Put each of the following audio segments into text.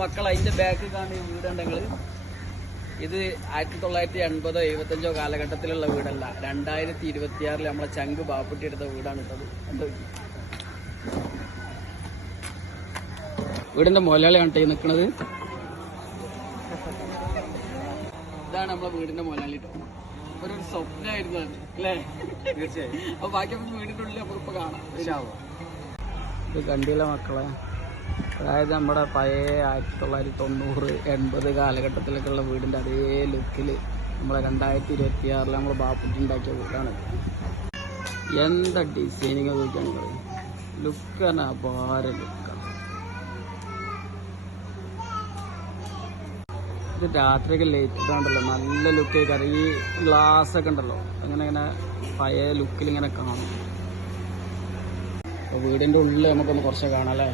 മക്കൾ അതിന്റെ ബാക്ക് കാണുന്ന വീടുണ്ടെങ്കിൽ ഇത് 1980 75 കാലഘട്ടത്തിലുള്ള വീടല്ല, 2026 നമ്മളെ ചങ്ക് ബാപ്പുട്ടി എടുത്ത വീടാണ് ഇട്ടത്. എന്തോ വീടിന്റെ മുതലാളിയാണ് ഈ നിൽക്കുന്നത്. ഇതാണ് നമ്മളെ വീടിന്റെ മുതലാളി കേട്ടോ. ഒരു സ്വപ്നമായിരുന്നു അത് അല്ലേ? തീർച്ചയായും. അപ്പൊ ബാക്കി വീടിന്റെ ഉള്ളിൽ നമ്മളിപ്പോ കാണാം. ഇത് കണ്ടില്ല മക്കളെ, അതായത് നമ്മുടെ പഴയ 1990 80 കാലഘട്ടത്തിലൊക്കെയുള്ള വീടിൻ്റെ അതേ ലുക്കിൽ നമ്മളെ 2026 നമ്മൾ ബാപ്പുട്ടി ഉണ്ടാക്കിയ വീടാണ്. എന്താ ഡിസൈനിങ് നോക്കിയാണെങ്കിൽ ലുക്ക് തന്നെ അപാര ലുക്കാണ്. ഇത് രാത്രിയൊക്കെ ലേറ്റ് ഇട്ടാണ്ടല്ലോ നല്ല ലുക്ക് ആയിക്കാറ്. ഈ ഗ്ലാസ് ഒക്കെ ഉണ്ടല്ലോ അങ്ങനെ ഇങ്ങനെ പഴയ ലുക്കിൽ ഇങ്ങനെ കാണും. അപ്പോൾ വീടിൻ്റെ ഉള്ളിൽ നമുക്കൊന്ന് കുറച്ച് കാണാം അല്ലേ?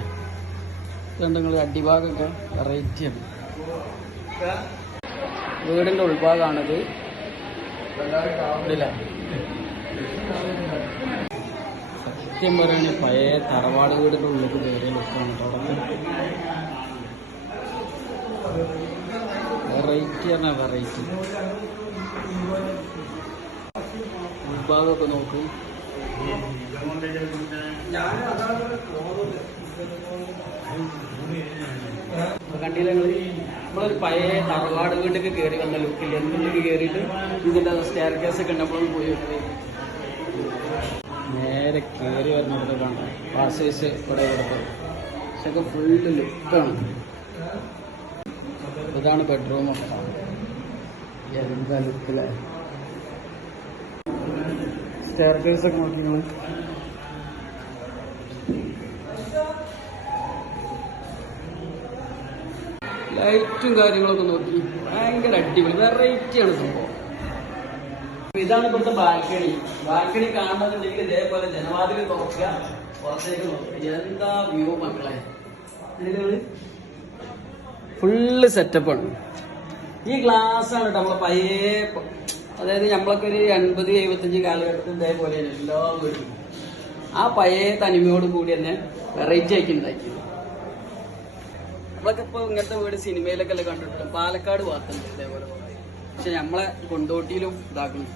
നിങ്ങൾ അടിഭാഗമൊക്കെ വെറൈറ്റിയാണ്. വീടിൻ്റെ ഉൾഭാഗമാണിത്. സത്യം പറയുകയാണെങ്കിൽ പഴയ തറവാട് വീടിൻ്റെ ഉള്ളിൽ കയറിയ ലുക്കാണ് കേട്ടോ. വെറൈറ്റി പറഞ്ഞാൽ വെറൈറ്റി. ഉൾഭാഗമൊക്കെ നോക്കും. കണ്ടില്ല നമ്മളൊരു പഴയ തറവാട് വീട്ടിലേക്ക് കയറി വന്ന ലുക്കിൽ എന്തിലേക്ക് കയറിയിട്ട് ഇതിന്റെ സ്റ്റെയർ കേസ് ഒക്കെ നമ്മൾ പോയി നേരെ കയറി വരുന്നത് കാണാം. പാസേജ് ഇവിടെ കൊടുത്തത് പക്ഷെ ഫുള്ള് ലുക്കാണ്. ഇതാണ് ബെഡ്റൂം ഒക്കെ. എന്താ ലുക്കിലെ സ്റ്റെയർ കേസ് ഒക്കെ നോക്കി നിങ്ങൾ. ലൈറ്റും കാര്യങ്ങളൊക്കെ നോക്കി ഭയങ്കര അടിപൊളി വെറൈറ്റിയാണ് സംഭവം. ഇതാണ് ഇപ്പോഴത്തെ ബാൽക്കണി. ബാൽക്കണി കാണുന്നുണ്ടെങ്കിൽ ഇതേപോലെ ജനവാതിൽ തുറക്കുക, പുറത്തേക്ക് നോക്കുക. എന്താ വ്യൂ മക്കളെ, ഫുള്ള് സെറ്റപ്പാണ്. ഈ ഗ്ലാസ് ആണ് നമ്മളെ പഴയ, അതായത് നമ്മളൊക്കെ ഒരു 80 75 കാലഘട്ടത്തിൽ ഇതേപോലെയാണ് എല്ലാ വീട്ടിലും. ആ പഴയ തനിമയോട് കൂടി തന്നെ വെറൈറ്റി ആക്കി ഉണ്ടാക്കി. നമ്മളൊക്കെ ഇപ്പൊ ഇങ്ങനത്തെ വീട് സിനിമയിലൊക്കെ അല്ലേ കണ്ടിട്ടുള്ളൂ. പാലക്കാട് ഭാഗത്തുണ്ട് ഇതേപോലെ. പക്ഷെ നമ്മളെ കൊണ്ടോട്ടിയിലും ഇതാക്കുന്നു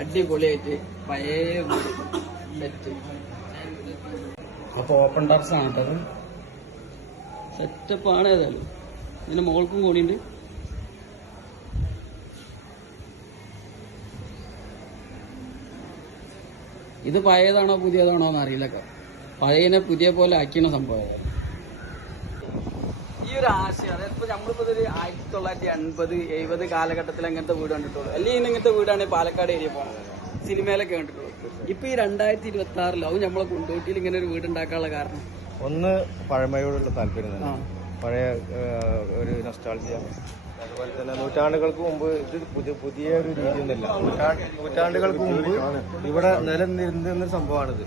അടിപൊളിയായിട്ട് പഴയ വീട് സെറ്റ്. അപ്പൊ ഓപ്പൺ ടെറസ് ആണ് കേട്ടത്. സെറ്റപ്പാണ്. ഏതായാലും ഇതിന്റെ മോൾക്കും കൂടിയുണ്ട്. ഇത് പഴയതാണോ പുതിയതാണോ എന്ന് അറിയില്ല. പഴയനെ പുതിയ പോലെ ആക്കിയ സംഭവം. ഈ ഒരു ആശയം, അതായത് ഇപ്പൊ നമ്മളിപ്പോ ഒരു 1980 70 കാലഘട്ടത്തിൽ അങ്ങനത്തെ വീട് കണ്ടിട്ടുള്ളൂ. അല്ലെങ്കിൽ ഇങ്ങനത്തെ വീടാണ് പാലക്കാട് ഏരിയ പോകുന്നത്, സിനിമയിലൊക്കെ കണ്ടിട്ടുള്ളൂ. ഇപ്പൊ ഈ 2026 അത് നമ്മളെ കൊണ്ടോട്ടിയിൽ ഇങ്ങനെ ഒരു വീട് ഉണ്ടാക്കാനുള്ള കാരണം ഒന്ന് പഴമയോടുള്ള താല്പര്യം, പഴയ ഒരു നൊസ്റ്റാൾജിയ. അതുപോലെ തന്നെ നൂറ്റാണ്ടുകൾക്ക് മുമ്പ് ഇത് പുതിയ ഒരു രീതിയൊന്നുമില്ല. നൂറ്റാണ്ടുകൾക്ക് മുമ്പ് ഇവിടെ നിലനിന്നിരുന്ന സംഭവമാണിത്.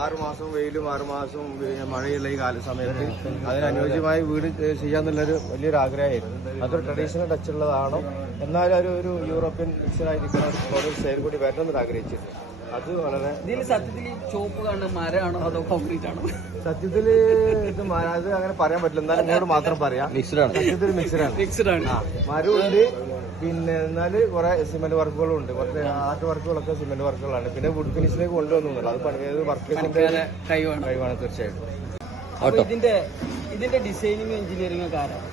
6 മാസം വെയിലും 6 മാസം മഴയുള്ള ഈ സമയത്ത് അതിനനുയോജ്യമായി വീട് ചെയ്യാന്നുള്ളൊരു വലിയൊരു ആഗ്രഹമായിരുന്നു. അതൊരു ട്രഡീഷണൽ ടച്ച് ഉള്ളതാണോ, എന്നാലും ഒരു യൂറോപ്യൻ മിക്സറായിരിക്കുന്ന ഒരു സ്റ്റൈൽ കൂടി വരണമെന്ന് ആഗ്രഹിച്ചിരുന്നു. അത് വളരെ സത്യത്തിൽ ചോപ്പ് കാണുന്ന മരമാണോ അതോ കോൺക്രീറ്റ് ആണോ? സത്യത്തില് ഇത് അത് അങ്ങനെ പറയാൻ പറ്റില്ല. എന്നാലും എന്നോട് മാത്രം പറയാം, സത്യത്തിൽ മിക്സഡാണ്. മരമുണ്ട്, പിന്നെ എന്നാല് കുറെ സിമെന്റ് വർക്കുകളും ഉണ്ട്, കുറച്ച് ആർട്ട് വർക്കുകളൊക്കെ സിമെന്റ് വർക്കുകളാണ്. പിന്നെ വുഡ് ഫിനിഷിലേക്ക് കൊണ്ടുവന്നു. അത് ഏത് വർക്കേഴ്സിന്റെ കഴിവാണ് തീർച്ചയായിട്ടും. ഇതിന്റെ ഡിസൈനിങ് എഞ്ചിനീയറിംഗ് ഒക്കെ ആരാണ്?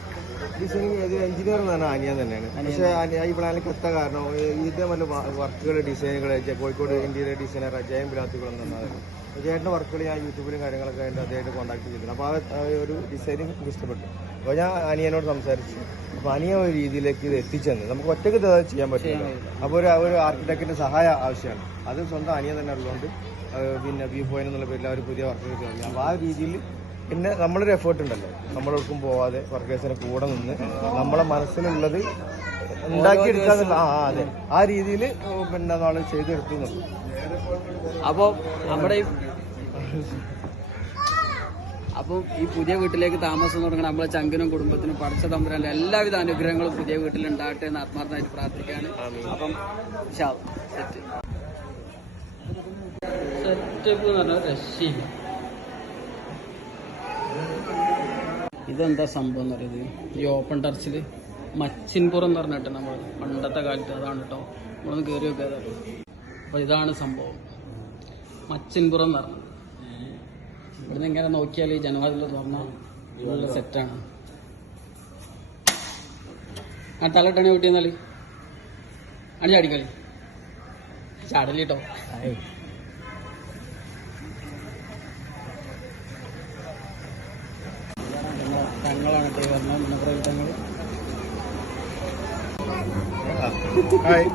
ഡിസൈനിങ് എഞ്ചിനീയർ എന്ന് പറഞ്ഞാൽ ആനിയ തന്നെയാണ്. പക്ഷേ ഈ പ്ലാനിലേക്ക് എത്താൻ കാരണം ഇതേപോലെ വർക്കുകൾ ഡിസൈനുകൾ കോഴിക്കോട് ഇന്ത്യയിലെ ഡിസൈനർ അജയൻ ബിലാത്തുകളും തന്നതാണ്. അജയന്റെ വർക്കുകൾ ഞാൻ യൂട്യൂബിലും കാര്യങ്ങളൊക്കെ ആയിട്ട് അദ്ദേഹമായിട്ട് കോൺടാക്ട് ചെയ്തിട്ടുണ്ട്. അപ്പോൾ ആ ഒരു ഡിസൈനിങ് എനിക്ക് ഇഷ്ടപ്പെട്ടു. അപ്പോൾ ഞാൻ അനിയനോട് സംസാരിച്ചു. അപ്പോൾ അനിയ ഒരു രീതിയിലേക്ക് ഇത് എത്തിച്ചെന്ന് നമുക്ക് ഒറ്റയ്ക്ക് ചെയ്യാൻ പറ്റില്ല. അപ്പോൾ ഒരു ആർക്കിടെക്റ്റിന്റെ സഹായം ആവശ്യമാണ്. അത് സ്വന്തം അനിയ തന്നെ ഉള്ളതുകൊണ്ട് പിന്നെ വ്യൂ പോയിന്റ് എന്നുള്ള പേരിൽ അവർ പുതിയ വർക്കുകൾ തുടങ്ങി. അപ്പോൾ ആ രീതിയിൽ പിന്നെ നമ്മളൊരു എഫേർട്ട് ഉണ്ടല്ലോ, നമ്മളൊട്ടും പോവാതെ വർക്കേഴ്സിനെ കൂടെ നിന്ന് നമ്മളെ മനസ്സിലുള്ളത് ഉണ്ടാക്കിയെടുക്കാന്നുള്ള അതെ ആ രീതിയിൽ പിന്നെ നാളെ ചെയ്തെടുത്തുന്നുള്ളൂ. അപ്പോൾ നമ്മുടെ ഈ പുതിയ വീട്ടിലേക്ക് താമസം തുടങ്ങണം നമ്മളെ ചങ്കിനും കുടുംബത്തിനും പടച്ച തമ്പുരാന്റെ എല്ലാവിധ അനുഗ്രഹങ്ങളും പുതിയ വീട്ടിലുണ്ടാകട്ടെ എന്ന് ആത്മാർത്ഥമായിട്ട് പ്രാർത്ഥിക്കുകയാണ്. അപ്പം സെറ്റപ്പ് എന്ന് പറഞ്ഞാൽ രക്ഷയില്ല. ഇതെന്താ സംഭവം എന്ന് പറയുന്നത്, ഈ ഓപ്പൺ ടെറസിൽ മച്ചിൻപുറം എന്ന് പറഞ്ഞിട്ട് നമ്മൾ പണ്ടത്തെ കാലത്ത് അതാണ് കേട്ടോ. നമ്മളൊന്ന് കയറി വെക്കാതെ. അപ്പോൾ ഇതാണ് സംഭവം, മച്ചിൻപുറം എന്ന് പറഞ്ഞത്. ഇവിടുന്ന് ഇങ്ങനെ നോക്കിയാൽ ഈ ജനവാതിൽ തുറന്നാൽ നല്ല സെറ്റാണ്. ആ തലട്ടണി കൂട്ടിയെന്നാൽ ആണ് ചാടിക്കളി, ചാടല് കേട്ടോ. തങ്ങളാണ് കേട്ടോ പറഞ്ഞത്, മുന്നപ്രയിൽ തങ്ങൾ. ഹായ്.